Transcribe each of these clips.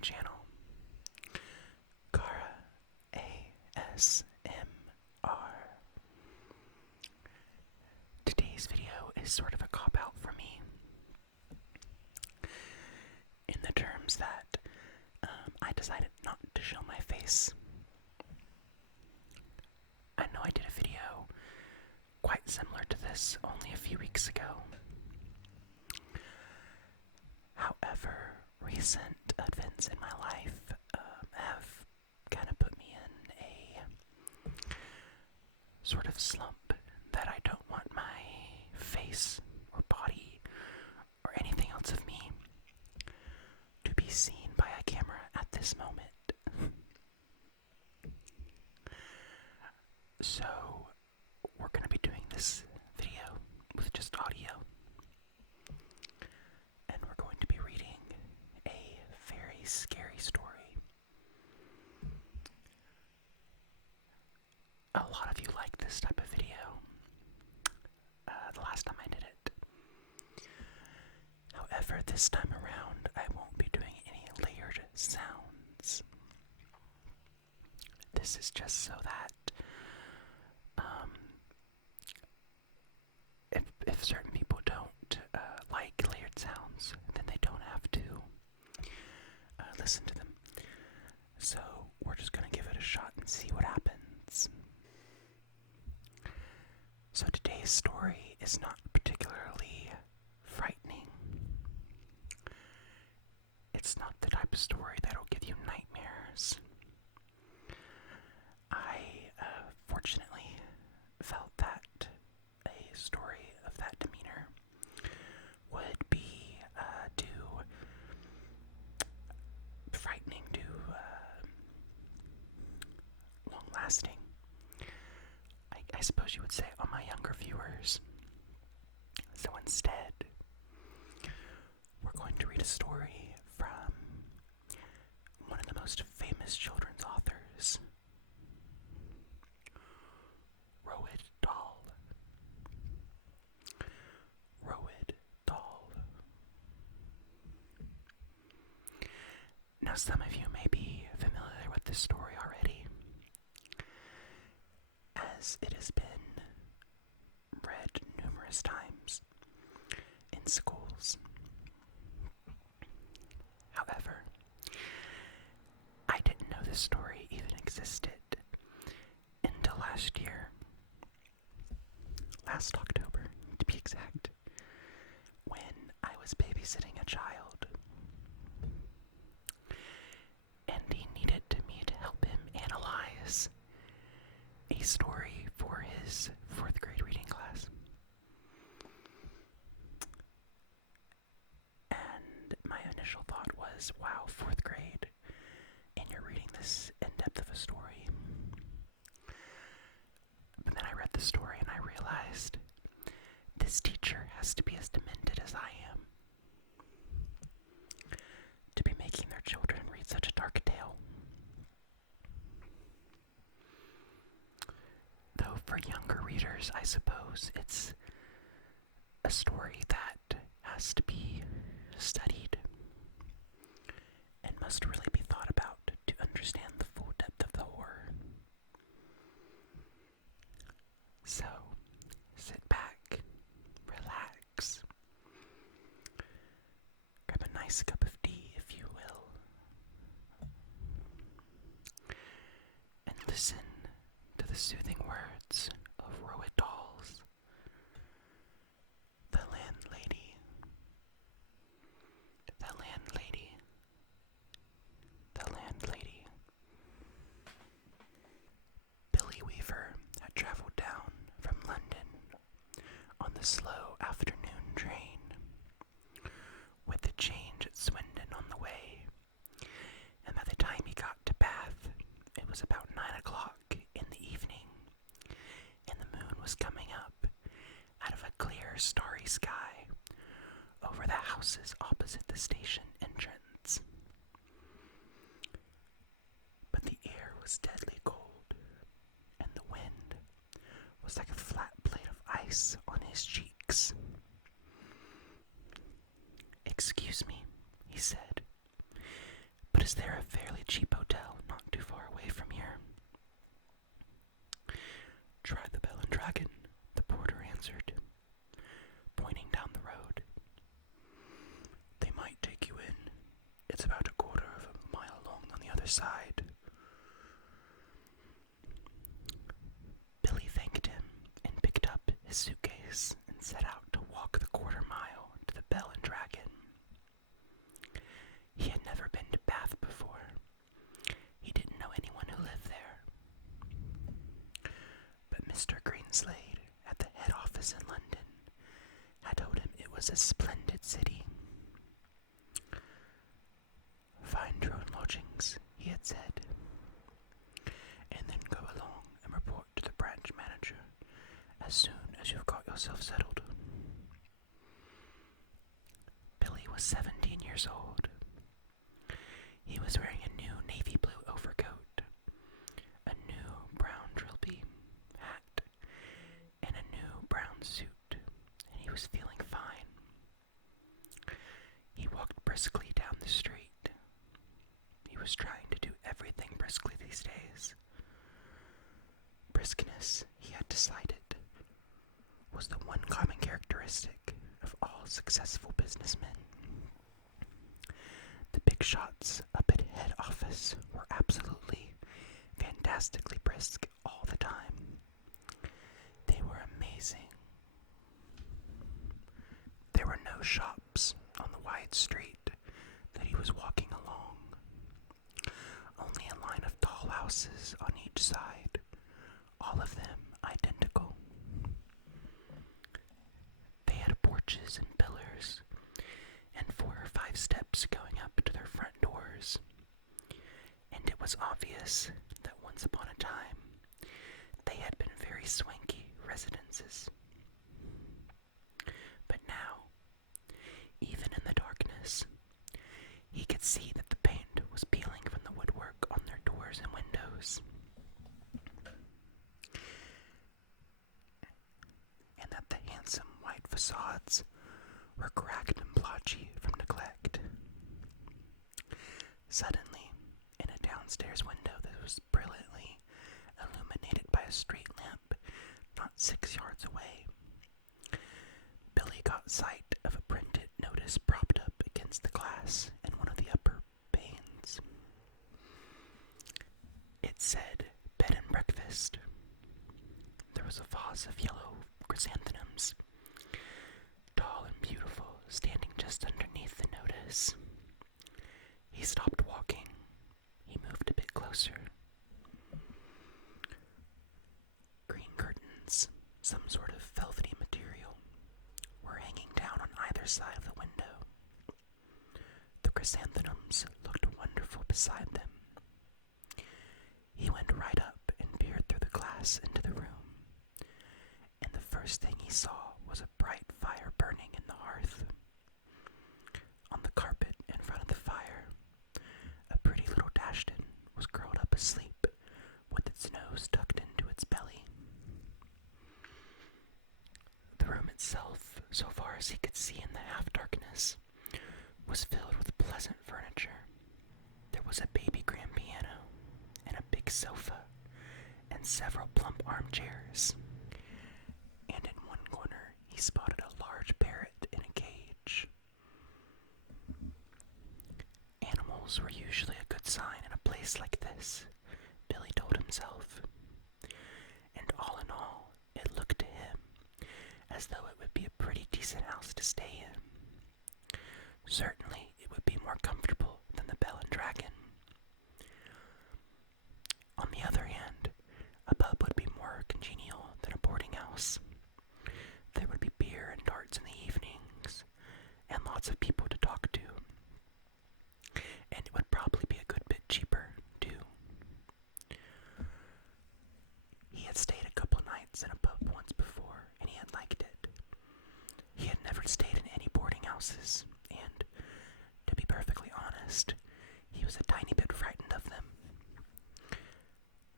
channel, 𝐬𝐭𝐚𝐲 ASMR. Today's video is sort of a cop-out for me, in the terms that I decided not to show my face. I know I did a video quite similar to this only a few weeks ago. However, recent events in my life have kind of put me in a sort of slump that I don't want my face or body or anything else of me to be seen by a camera at this moment. So, we're going to be doing this video with just audio. And we're going to be reading a very scary story. A lot of you like this type of video. The last time I did it. However, this time around, I won't be doing any layered sounds. This is just so that if certain people don't like layered sounds, then they don't have to listen to them. So we're just going to give it a shot and see what happens. So today's story is not particularly frightening. It's not the type of story that'll give you nightmares. I fortunately felt that a story of that demeanor would be too frightening, too long-lasting, I suppose you would say, on my younger viewers. So instead, we're going to read a story from one of the most famous children's authors, Roald Dahl. Roald Dahl. Now, some of you may be familiar with this story already, as it has been read numerous times in schools. However, I didn't know this story even existed until last year. Last October, to be exact, when I was babysitting a child, and he needed me to help him analyze a story for his 4th grade reading class. And my initial thought was, wow, 4th grade, and you're reading this in-depth of a story. But then I read the story and I realized this teacher has to be as demented as I am to be making their children read such a dark tale. Though for younger readers, I suppose it's a story that has to be studied and must really be thought about to understand the full depth of the horror. So, sit back, relax, grab a nice cup of tea, if you will, and listen to the soothing words of Roald Dahl's The Landlady. The Landlady. The Landlady. Billy Weaver had traveled down from London on the slow afternoon train, with the change at Swindon on the way, and by the time he got to Bath, it was about 9 o'clock in the evening, and the moon was coming up out of a clear, starry sky over the houses opposite the station entrance. But the air was deadly cold, and the wind was like a flat plate of ice on his cheeks. "Excuse me," he said, "but Is there a fairly cheap hotel not too far away from here? Try the Bell and Dragon, the porter answered, pointing down the road. They might take you in. It's about a quarter of a mile long on the other side. Billy thanked him and picked up his suitcase and set out to walk the quarter mile to the Bell and Dragon. He had never been to Bath before. He didn't know anyone who lived there. But Mr. Greenslade at the head office in London had told him it was a splendid city. Find your own lodgings, he had said, and then go along and report to the branch manager as soon as you've got yourself settled. Billy was 17 years old. He was wearing a new navy blue overcoat, a new brown trilby hat, and a new brown suit, and he was feeling fine. He walked briskly down the street. He was trying to do everything briskly these days. Briskness, he had decided, was the one common characteristic of all successful businessmen. The big shots up at head office were absolutely, fantastically brisk all the time. They were amazing. There were no shops on the wide street that he was walking along. Only a line of tall houses on each side, all of them identical. They had porches and pillars, and 4 or 5 steps going up to their front doors. And it was obvious that once upon a time, they had been very swanky residences. But now, even in the darkness, he could see that the paint was peeling from the woodwork on their doors and windows, and that the handsome white facades were cracked and blotchy from neglect. Suddenly, in a downstairs window that was brilliantly illuminated by a street lamp not 6 yards away, Billy got sight of a printed notice propped up against the glass in one of the upper panes. It said, "Bed and breakfast." There was a vase of yellow chrysanthemums, tall and beautiful, standing just underneath the notice. He stopped walking. He moved a bit closer. Green curtains, some sort of velvety material, were hanging down on either side of the window. The chrysanthemums looked wonderful beside them. He went right up and peered through the glass into the room, and the first thing he saw was a bright fire burning in the hearth. On the carpet in front of the fire, a pretty little Dashton was curled up asleep with its nose tucked into its belly. The room itself, so far as he could see in the half-darkness, was filled with pleasant furniture. There was a baby grand piano, and a big sofa, and several plump armchairs. And in one corner he spotted a large parrot in a cage. Animals were usually a good sign in a place like this, Billy told himself. And all in all, it looked to him as though it would be a pretty decent house to stay in. Certainly, it would be more comfortable than the Bell and Dragon. On the other hand, a pub would be more congenial than a boarding house. There would be beer and darts in the evenings, and lots of people to talk to. And it would probably be a good bit cheaper, too. He had stayed a couple nights in a pub once before, and he had liked it. He had never stayed in any boarding houses, and, to be perfectly honest, he was a tiny bit frightened of them.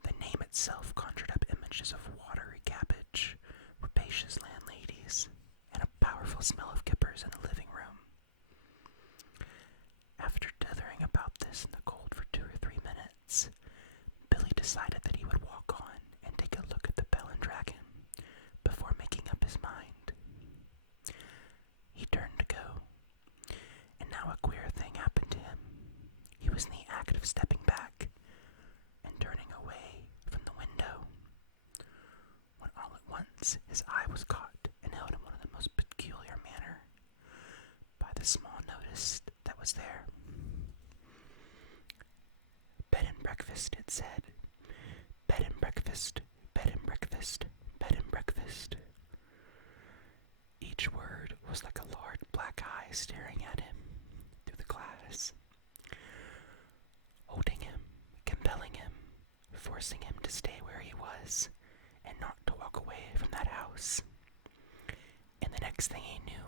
The name itself conjured up images of watery cabbage, rapacious landladies, and a powerful smell of kippers in the living room. After dithering about this in the cold noticed that was there. Bed and breakfast, it said. Bed and breakfast, bed and breakfast, bed and breakfast. Each word was like a large black eye staring at him through the glass, holding him, compelling him, forcing him to stay where he was and not to walk away from that house. And the next thing he knew,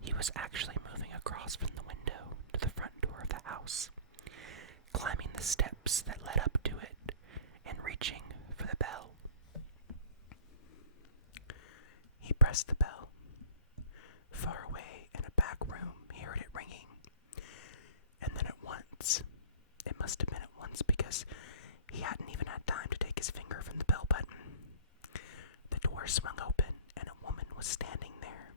he was actually moving across from the window to the front door of the house, climbing the steps that led up to it and reaching for the bell. He pressed the bell. Far away in a back room, he heard it ringing. And then at once, it must have been at once because he hadn't even had time to take his finger from the bell button. The door swung open and a woman was standing there.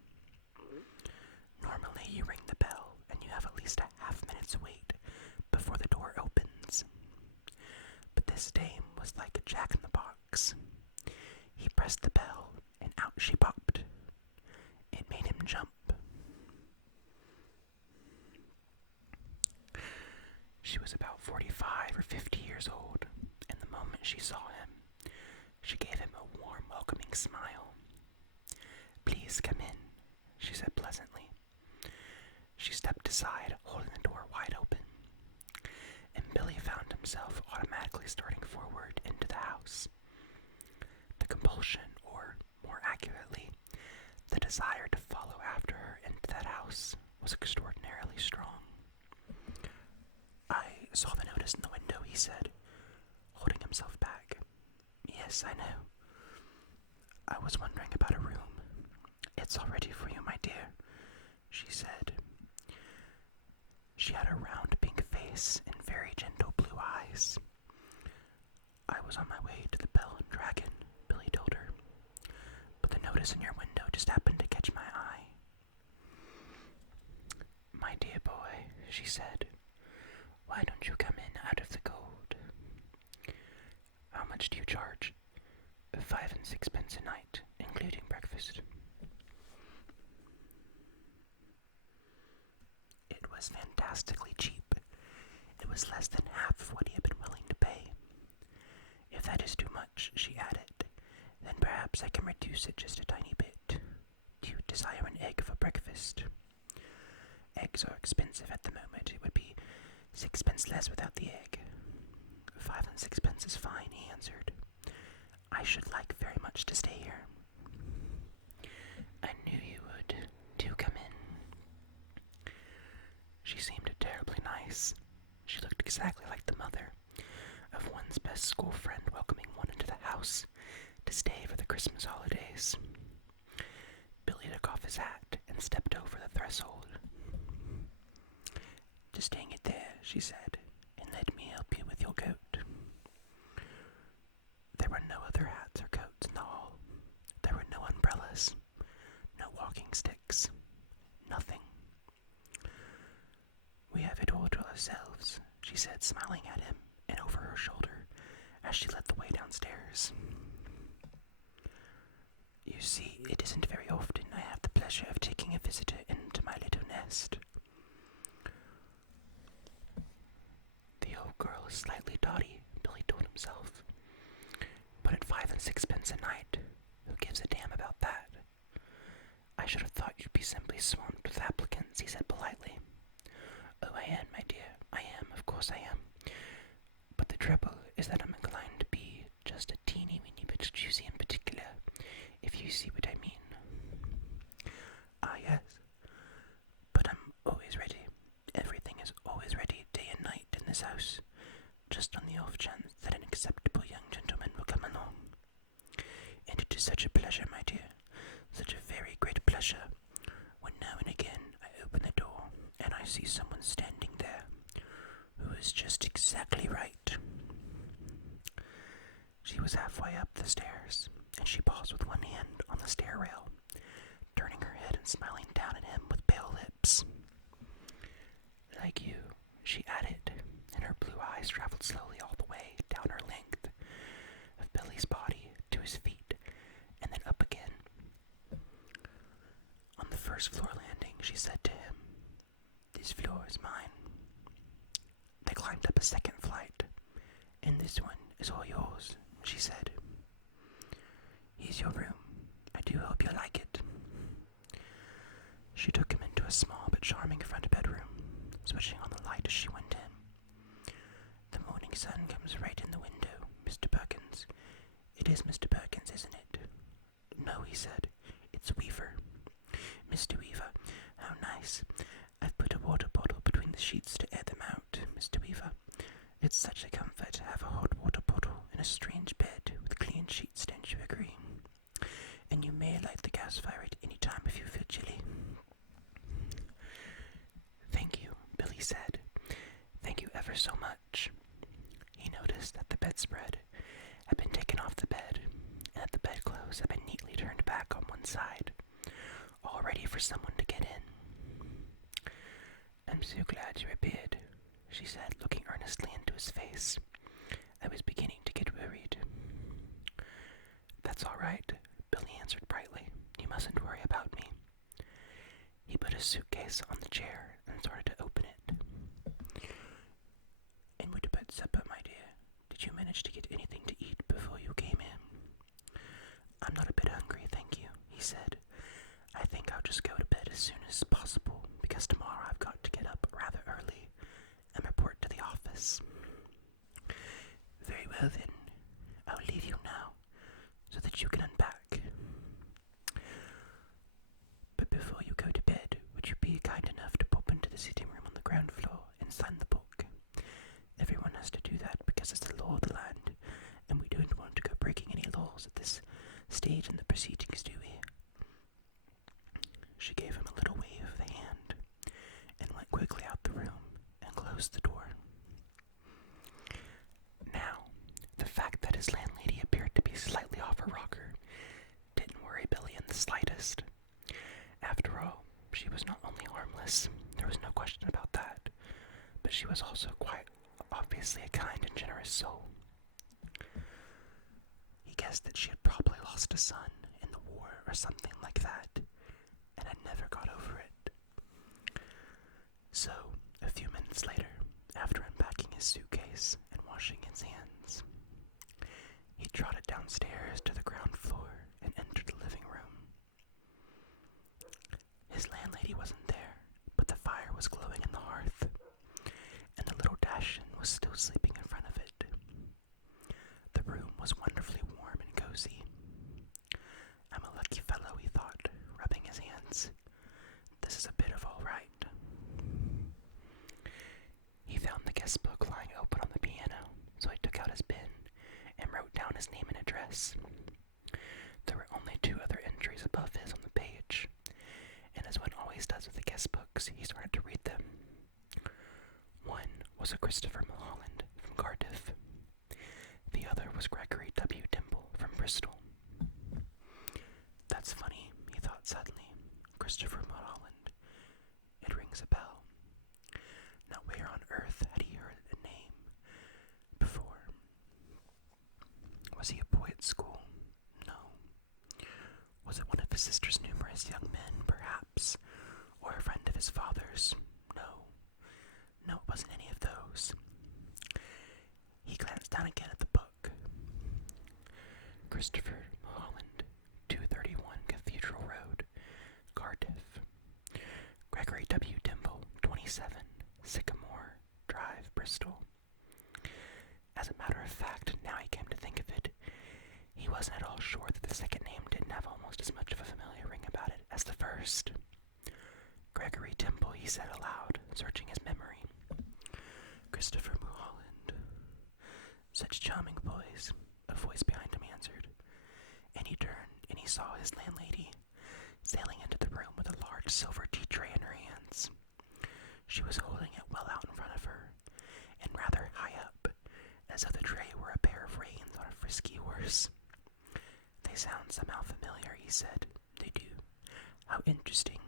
Normally you ring the bell and you have at least a half minute's wait before the door opens. But this dame was like a jack-in-the-box. He pressed the bell and out she popped. It made him jump. She was about 45 or 50 years old, and the moment she saw him, she gave him a warm, welcoming smile. "Please come in," she said pleasantly. She stepped aside, holding the door wide open, and Billy found himself automatically starting forward into the house. The compulsion, or more accurately, the desire to follow after her into that house was extraordinarily strong. "I saw the notice in the window," he said, holding himself back. "Yes, I know. I was wondering about a room. It's all ready for you, my dear," she said. She had a round pink face and very gentle blue eyes. "I was on my way to the Bell and Dragon," Billy told her, "but the notice in your window just happened to catch my eye." "My dear boy," she said, "why don't you come in out of the cold? How much do you charge?" 5 and 6 a night, including breakfast." It was fantastically cheap. It was less than half of what he had been willing to pay. "If that is too much," she added, "then perhaps I can reduce it just a tiny bit. Do you desire an egg for breakfast?" "Eggs are expensive at the moment. It would be 6 less without the egg." 5 and 6 is fine," he answered. "I should like very much to stay here." "I knew you would. Do come in." She seemed terribly nice. She looked exactly like the mother of one's best school friend welcoming one into the house to stay for the Christmas holidays. Billy took off his hat and stepped over the threshold. "Just hang it there," she said, "and let me help you with your coat." There were no other hats or coats in the hall. There were no umbrellas, no walking sticks, nothing. "We have it all to ourselves," she said, smiling at him and over her shoulder as she led the way downstairs. "You see, it isn't very often I have the pleasure of taking a visitor into my little nest." The old girl is slightly dotty, Billy told himself. "But at 5 and 6 a night, who gives a damn about that?" "I should have thought you'd be simply swamped with applicants," he said politely. "Oh, I am, my dear. I am, of course I am. But the trouble is that I'm inclined to be just a teeny weeny bit choosy in particular, if you see what I mean." "Ah, yes. But I'm always ready. Everything is always ready day and night in this house, just on the off chance that an acceptable young gentleman will come along. And it is such a pleasure, my dear, such a very great pleasure, when now and again I open the door and I see someone standing there who is just exactly right." She was halfway up the stairs, and she paused with one hand on the stair rail, turning her head and smiling down at him with pale lips. "Like you," she added, and her blue eyes traveled slowly all the way down her length of Billy's body to his feet, and then up again. On the first floor landing, she said to him, This floor is mine. They climbed up a second flight. And this one is all yours, she said. Here's your room. I do hope you like it. She took him into a small but charming front bedroom, switching on the light as she went in. The morning sun comes right in the window, Mr. Perkins. It is Mr. Perkins, isn't it? No, he said. It's Weaver. Mr. Weaver, how nice. I've put a water bottle between the sheets to air them out, Mr. Weaver. It's such a comfort to have a hot water bottle in a strange bed with clean sheets, don't you agree? And you may light the gas fire at any time if you feel chilly. Thank you, Billy said. Thank you ever so much. He noticed that the bedspread had been taken off the bed, and that the bedclothes had been neatly turned back on one side, all ready for someone to get in. I'm so glad you appeared, she said, looking earnestly into his face. I was beginning to get worried. That's all right, Billy answered brightly. You mustn't worry about me. He put his suitcase on the chair and started to open it. And what about supper, my dear? Did you manage to get anything to eat before you came in? I'm not a bit hungry, thank you, he said. I think I'll just go to bed as soon as possible, because tomorrow I've got to get up rather early and report to the office. Very well then, I'll leave you now, so that you can unpack. But before you go to bed, would you be kind enough to pop into the sitting room on the ground floor and sign the book? Everyone has to do that because it's the law of the land, and we don't want to go breaking any laws at this stage in the proceedings, do we? She gave him a little wave of the hand and went quickly out the room and closed the door. Now, the fact that his landlady appeared to be slightly off her rocker didn't worry Billy in the slightest. After all, she was not only harmless, there was no question about that, but she was also quite obviously a kind and generous soul. He guessed that she had probably lost a son in the war or something like that, and had never got over it. So, a few minutes later, after unpacking his suitcase and washing his hands, he trotted downstairs to the ground floor and entered the living room. His landlady wasn't there, but the fire was glowing in the hearth, and the little Dachshund was still sleeping in front of it. The room was wonderfully warm and cozy. I'm a lucky fellow, he thought, rubbing his hands. This is a bit of all right. He found the guest book lying open on the piano, so he took out his pen and wrote down his name and address. There were only 2 other entries above his on the page, and as one always does with the guest books, he started to read them. One was a Christopher Mulholland from Cardiff. The other was Gregory W. Dimble from Bristol. That's funny, he thought suddenly. Christopher Mulholland. It rings a bell. Now where on earth had he heard the name before? Was he a boy at school? No. Was it one of his sister's numerous young men, perhaps? Or a friend of his father's? No. No, it wasn't any of those. He glanced down again at the book. Christopher Mulholland, 231 Cathedral Road, Cardiff. Gregory W. Dimble, 27 Sycamore Drive, Bristol. As a matter of fact, now he came to think of it, he wasn't at all sure that the second name didn't have almost as much of a familiar ring about it as the first. Gregory Dimble, he said aloud, searching his memory. Christopher Mulholland. Such charming boys, a voice behind him answered, and he turned and he saw his landlady sailing into the room with a large silver tea tray in her hands. She was holding it well out in front of her, and rather high up, as though the tray were a pair of reins on a frisky horse. They sound somehow familiar, he said. They do. How interesting.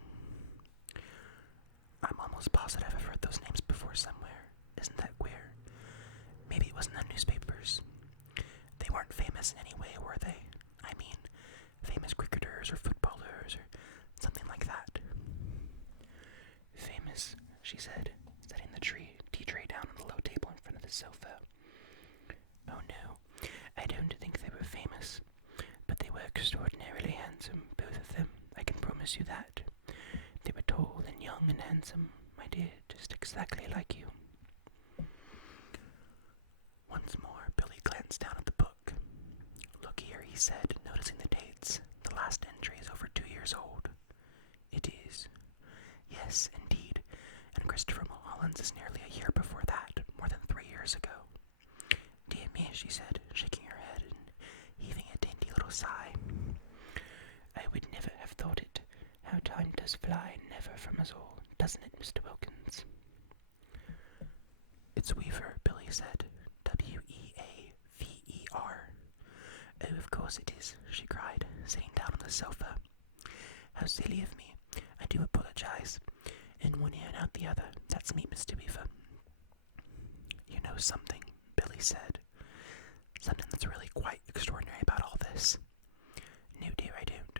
I'm almost positive I've heard those names before somewhere. Isn't that queer? Maybe it was in the newspapers. They weren't famous in any way, were they? I mean, famous cricketers or footballers or something like that. Famous, she said just exactly like you. Once more, Billy glanced down at the book. Look here, he said, noticing the dates. The last entry is over 2 years old. It is. Yes, indeed. And Christopher Mulholland's is nearly a year before that, more than 3 years ago. Dear me, she said, shaking her head and heaving a dainty little sigh. I would never have thought it. How time does fly, never from us all, doesn't it, Mr. Wilkins? It's Weaver, Billy said. W-E-A-V-E-R. Oh, of course it is, she cried, sitting down on the sofa. How silly of me. I do apologize. In one ear and out the other. That's me, Mr. Weaver. You know something, Billy said. Something that's really quite extraordinary about all this. No, dear, I don't.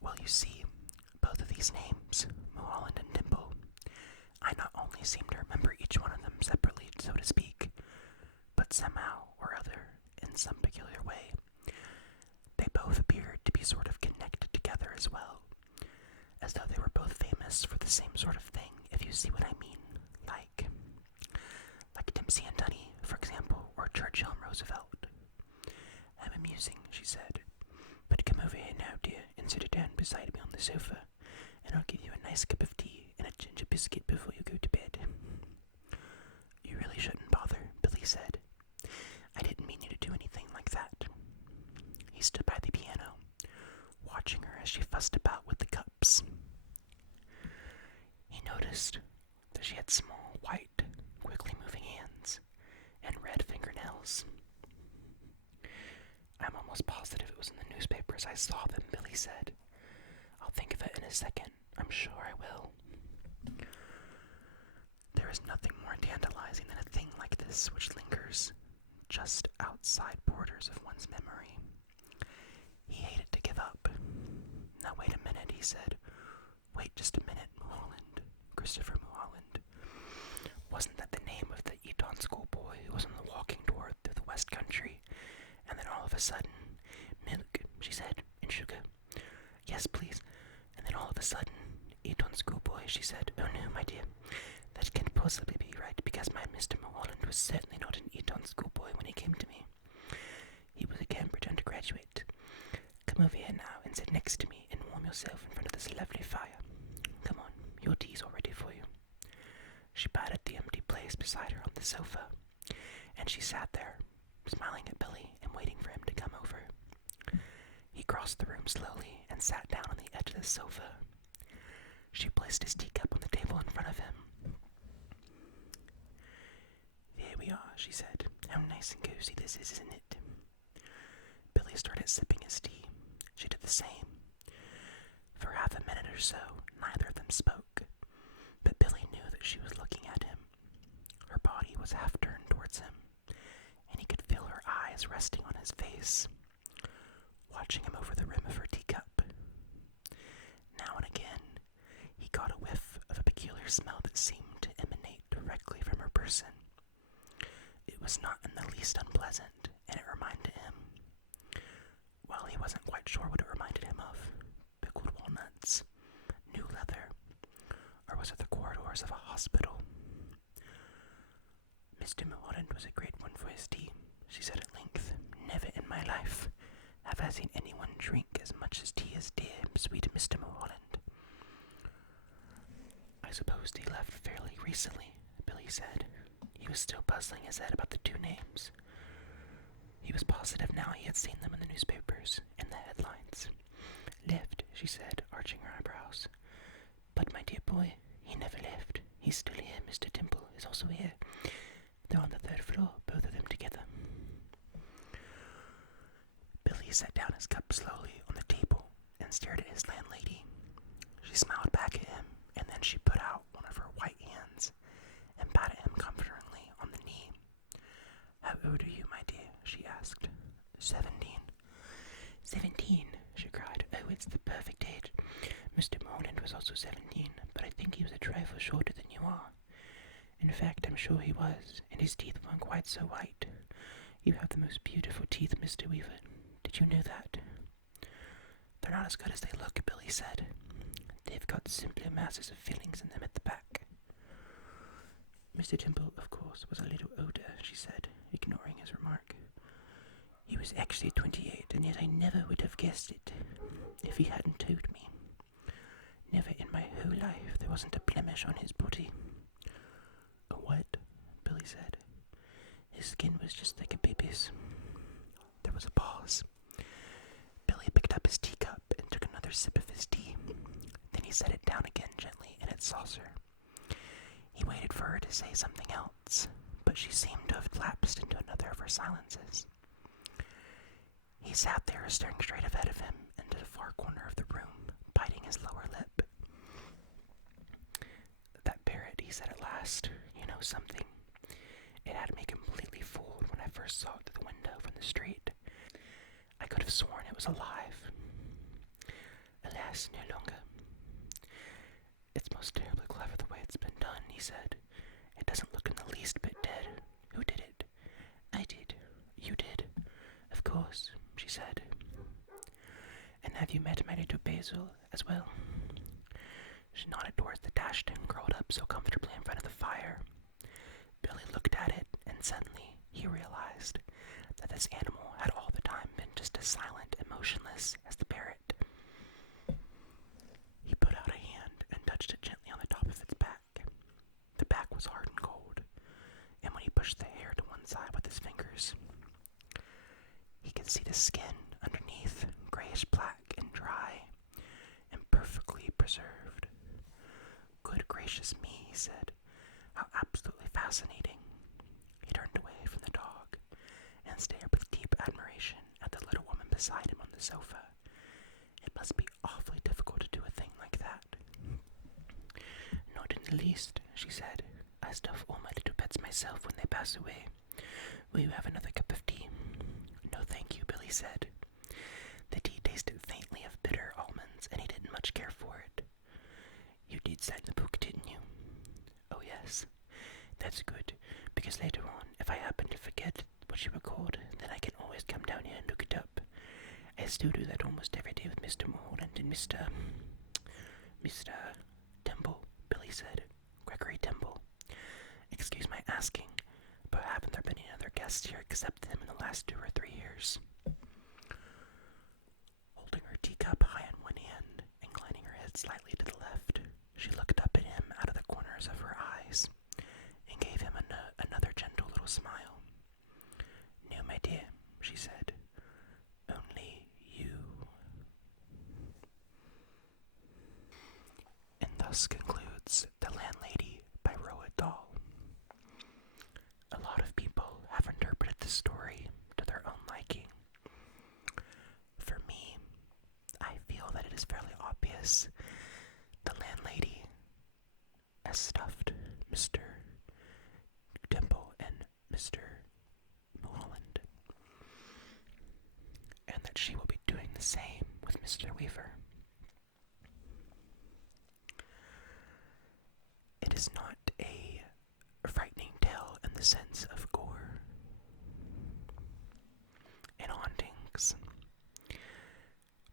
Well, you see, both of these names, Mulholland and Dimple, I not only seem to remember each one of them separately, so to speak, but somehow or other, in some peculiar way, they both appeared to be sort of connected together as well, as though they were both famous for the same sort of thing, if you see what I mean, like Dempsey and Dunny, for example, or Churchill and Roosevelt. How amusing, she said. But come over here now, dear, and sit down beside me on the sofa, and I'll give you a nice cup of tea and a ginger biscuit before you go to bed. You really shouldn't bother, Billy said. I didn't mean you to do anything like that. He stood by the piano, watching her as she fussed about with the cups. He noticed that she had small, white, quickly moving hands and red fingernails. I'm almost positive it was in the newspapers. I saw them, Billy said. I'll think of it in a second. I'm sure I will. There is nothing more tantalizing than a thing like this which lingers just outside borders of one's memory. He hated to give up. Now wait a minute, he said. Wait just a minute, Mulholland. Christopher Mulholland. Wasn't that the name of the Eton schoolboy who was on the walking tour through the West Country? And then all of a sudden, milk, she said, and sugar. Yes, please. And then all of a sudden, Eton schoolboy, she said. Oh no, my dear, that can't possibly be right, because my Mr. Mulholland was certainly not an Eton schoolboy when he came to me. He was a Cambridge undergraduate. Come over here now and sit next to me and warm yourself in front of this lovely fire. Come on, your tea's all ready for you. She patted the empty place beside her on the sofa, and she sat there, smiling at Billy and waiting for him to come over. He crossed the room slowly and sat down on the edge of the sofa. She placed his teacup on the table in front of him. Here we are, she said. How nice and cozy this is, isn't it? Billy started sipping his tea. She did the same. For half a minute or so, neither of them spoke, but Billy knew that she was looking at him. Her body was half turned towards him, and he could feel her eyes resting on his face, watching him over the rim of her teacup. Now and again, he caught a whiff of a peculiar smell that seemed to emanate directly from her person. It was not in the least unpleasant, and it reminded him, well, he wasn't quite sure what it reminded him of. Pickled walnuts, new leather, or was it the corridors of a hospital? Mr. Mulholland was a great one for his tea, she said at length. Never in my life have I seen anyone drink as much as tea as dear, sweet Mr. Mulholland. I suppose he left fairly recently, Billy said. He was still puzzling his head about the two names. He was positive now he had seen them in the newspapers, in the headlines. Left, she said, arching her eyebrows. But, my dear boy, he never left. He's still here. Mr. Dimple is also here. They're on the 3rd floor, both of them together. Billy set down his cup slowly on the table and stared at his landlady. She smiled back at him, and then she put out one of her white hands and patted him comfortingly on the knee. How old are you, my dear? She asked. 17. 17, she cried. Oh, it's the perfect age. Mr. Mulholland was also 17, but I think he was a trifle shorter than you are. In fact, I'm sure he was, and his teeth weren't quite so white. You have the most beautiful teeth, Mr. Weaver. Did you know that? They're not as good as they look, Billy said. They've got simpler masses of fillings in them at the back. Mr. Temple, of course, was a little older, she said, ignoring his remark. He was actually 28, and yet I never would have guessed it if he hadn't told me. Never in my whole life there wasn't a blemish on his body. A what? Billy said. His skin was just like a baby's. There was a pause. Billy picked up his teacup and took another sip of his tea. Then he set it down again gently in its saucer. He waited for her to say something else, but she seemed to have lapsed into another of her silences. He sat there staring straight ahead of him into the far corner of the room, biting his lower lip. That parrot, he said at last, you know something? It had me completely fooled when I first saw it through the window from the street. I could have sworn it was alive. Alas, no longer. It's most terribly clever the way it's been done, he said. It doesn't look in the least bit dead. Who did it? I did. You did. Of course, she said. And have you met my little Basil as well? She nodded towards the dashkin curled up so comfortably in front of the fire. Billy looked at it, and suddenly he realized that this animal had all the time been just as silent and motionless as the parrot. He put out a hand and touched it gently on the top of its back. The back was hard and cold, and when he pushed the hair to one side with his fingers, he could see the skin underneath, grayish black and dry, and perfectly preserved. Good gracious me, he said. How absolutely fascinating. He turned away from the dog and stared with deep admiration at the little woman beside him on the sofa. It must be awfully difficult to do a thing like that. Not in the least, she said. I stuff all my little pets myself when they pass away. Will you have another cup of tea? No, thank you, Billy said. The tea tasted faintly of bitter almonds, and he didn't much care for it. You did sign the book, didn't you? Oh, yes. That's good, because later on, if I happen to forget what you were called, then I can always come down here and look it up. I still do that almost every day with Mr. Mulholland and Mr. Temple, Billy said. Gregory Temple. Excuse my asking, but haven't there been any other guests here except him in the last 2 or 3 years? Holding her teacup high in one hand, inclining her head slightly to the left, she looked up at him out of the corners of her eyes, and gave him another gentle little smile. No, my dear, she said. Only you. And thus concludes The Landlady by Roald Dahl. A lot of people have interpreted this story to their own liking. For me, I feel that it is fairly obvious the landlady has stuffed Mr. Temple and Mr. Mulholland, and that she will be doing the same with Mr. Weaver. It is not a frightening tale in the sense of gore and hauntings,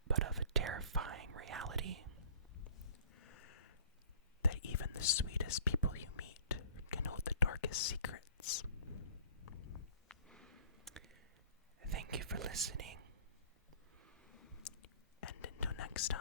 but of a terrifying reality that even the sweetest people you meet can hold the darkest secrets. Thank you for listening, and until next time.